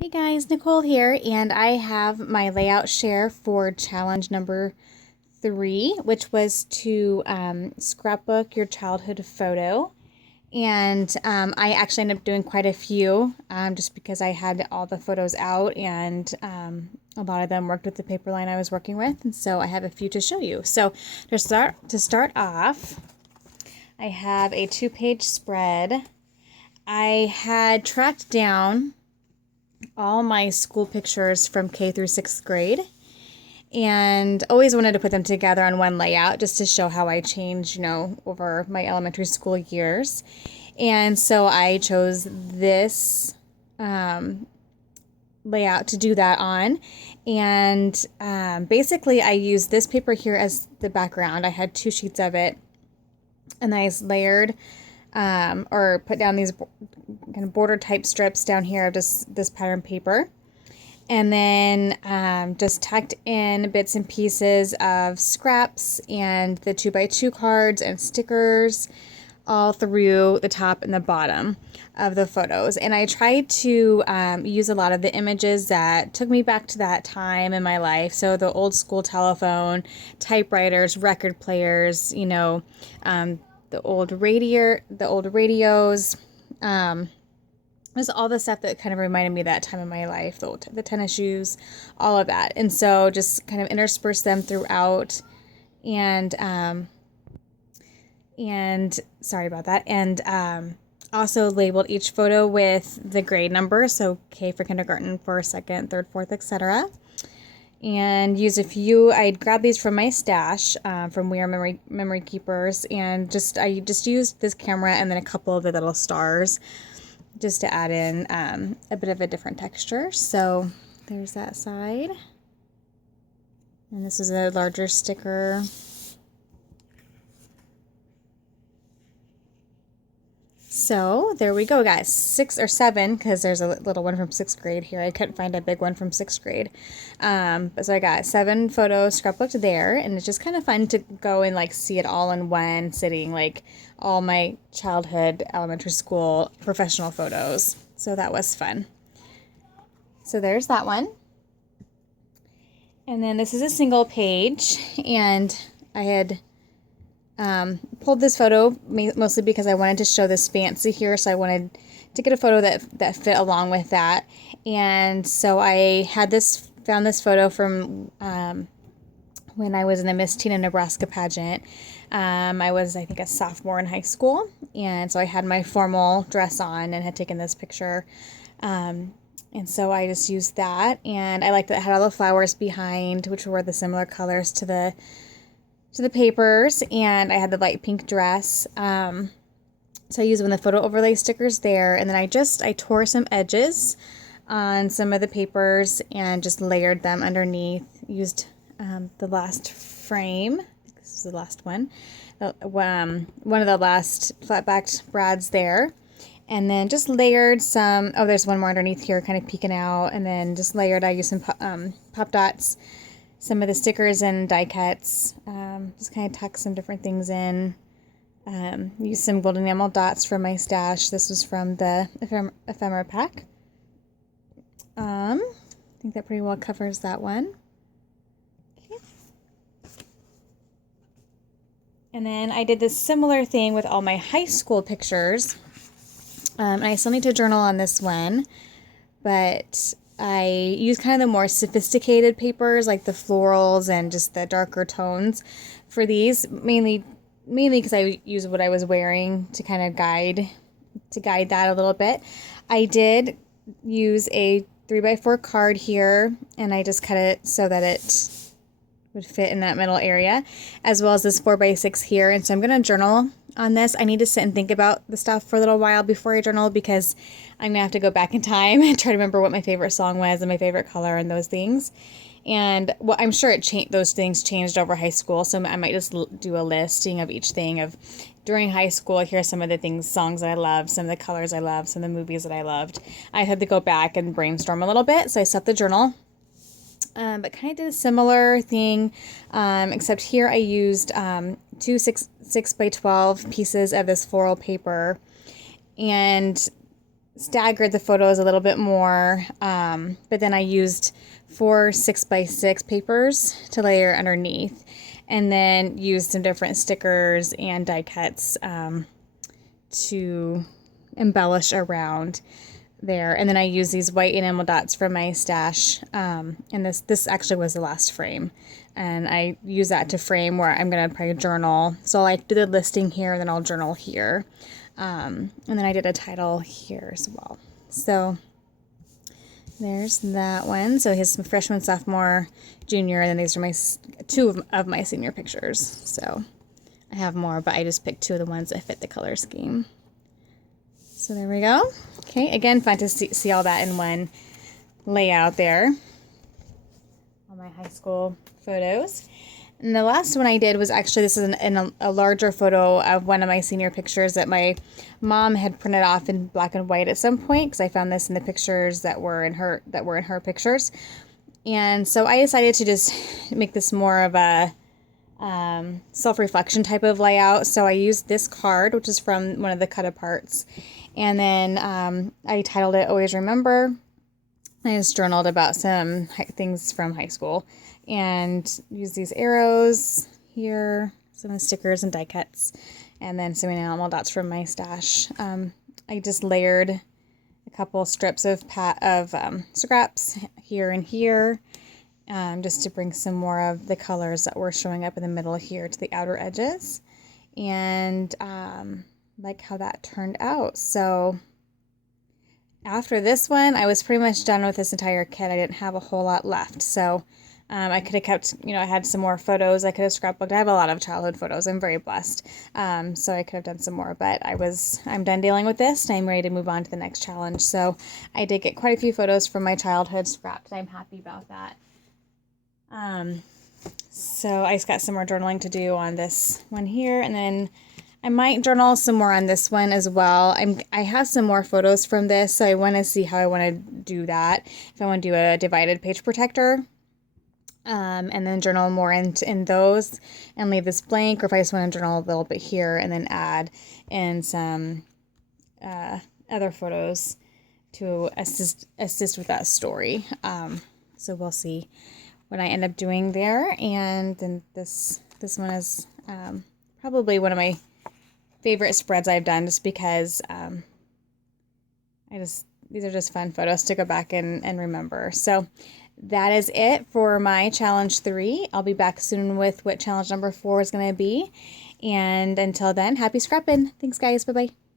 Hey guys, Nicole here, and I have my layout share for challenge number 3, which was to scrapbook your childhood photo. And I actually ended up doing quite a few just because I had all the photos out, and a lot of them worked with the paper line I was working with, and so I have a few to show you. So to start off, I have a 2-page spread. I had tracked down all my school pictures from K through 6th grade and always wanted to put them together on one layout just to show how I changed, over my elementary school years. And so I chose this layout to do that on. And basically, I used this paper here as the background. I had 2 sheets of it, and I layered or put down these kind of border type strips down here of just this pattern paper. And then just tucked in bits and pieces of scraps and the 2x2 cards and stickers all through the top and the bottom of the photos. And I tried to use a lot of the images that took me back to that time in my life. So the old school telephone, typewriters, record players, the old radios, was all the stuff that kind of reminded me of that time in my life, the tennis shoes, all of that. And so just kind of intersperse them throughout, and sorry about that. And also labeled each photo with the grade number, so K for kindergarten, for second, third, fourth, etc. And used a few. I grabbed these from my stash from We Are Memory Keepers, and I just used this camera and then a couple of the little stars just to add in a bit of a different texture. So there's that side, and this is a larger sticker. So there we go, guys. 6 or 7, because there's a little one from 6th grade here. I couldn't find a big one from 6th grade. But so I got 7 photos scrapbooked there, and it's just kind of fun to go and see it all in one sitting, all my childhood, elementary school, professional photos. So that was fun. So there's that one. And then this is a single page, and I had pulled this photo mostly because I wanted to show this fancy here, so I wanted to get a photo that fit along with that. And so I found this photo from when I was in the Miss Tina Nebraska pageant. I was, I think, a sophomore in high school, and so I had my formal dress on and had taken this picture. And so I just used that, and I liked that it had all the flowers behind, which were the similar colors to the papers, and I had the light pink dress. So I used one of the photo overlay stickers there, and then I tore some edges on some of the papers and just layered them underneath. Used the last frame. This is the last one. One of the last flat-backed brads there. And then just layered some, there's one more underneath here kind of peeking out, and then just layered, I used some pop dots, some of the stickers and die cuts, just kind of tuck some different things in. Use some gold enamel dots from my stash. This was from the ephemera pack. I think that pretty well covers that one. Okay. And then I did this similar thing with all my high school pictures. And I still need to journal on this one, but I use kind of the more sophisticated papers, like the florals and just the darker tones for these, mainly because I use what I was wearing to kind of guide that a little bit. I did use a 3x4 card here, and I just cut it so that it would fit in that middle area, as well as this 4x6 here. And so I'm going to journal on this. I need to sit and think about the stuff for a little while before I journal, because I'm gonna have to go back in time and try to remember what my favorite song was and my favorite color and those things. And well, I'm sure those things changed over high school, so I might just do a listing of each thing of during high school. Here's some of the songs that I loved, some of the colors I loved, some of the movies that I loved. I had to go back and brainstorm a little bit, so I set the journal. But kind of did a similar thing, except here I used 2 6 by 12 pieces of this floral paper, and staggered the photos a little bit more, but then I used 4 6x6 papers to layer underneath, and then used some different stickers and die cuts to embellish around there. And then I used these white enamel dots from my stash, and this actually was the last frame, and I use that to frame where I'm gonna probably journal. So I do the listing here, and then I'll journal here, and then I did a title here as well. So there's that one. So his freshman, sophomore, junior, and then these are my 2 of my senior pictures. So I have more, but I just picked 2 of the ones that fit the color scheme. So there we go. Okay, again, fun to see all that in one layout there. All my high school photos. And the last one I did was actually, this is a larger photo of one of my senior pictures that my mom had printed off in black and white at some point, because I found this in the pictures that were in her pictures. And so I decided to just make this more of a self-reflection type of layout. So I used this card, which is from one of the cut-aparts, and then I titled it Always Remember. I just journaled about some things from high school, and used these arrows here, some stickers and die cuts, and then some enamel dots from my stash. I just layered a couple strips of scraps here and here, just to bring some more of the colors that were showing up in the middle here to the outer edges, and like how that turned out. So after this one, I was pretty much done with this entire kit. I didn't have a whole lot left, so I could have kept, I had some more photos. I could have scrapbooked. I have a lot of childhood photos. I'm very blessed, so I could have done some more, but I'm done dealing with this, and I'm ready to move on to the next challenge. So I did get quite a few photos from my childhood scrapped, and I'm happy about that. So I just got some more journaling to do on this one here, and then I might journal some more on this one as well. I have some more photos from this, so I want to see how I want to do that. If I want to do a divided page protector, and then journal more in those and leave this blank, or if I just want to journal a little bit here and then add in some other photos to assist with that story. So we'll see what I end up doing there. And then this one is probably one of my favorite spreads I've done, just because these are just fun photos to go back and remember. So that is it for my challenge 3. I'll be back soon with what challenge number 4 is going to be. And until then, happy scrapping. Thanks, guys. Bye-bye.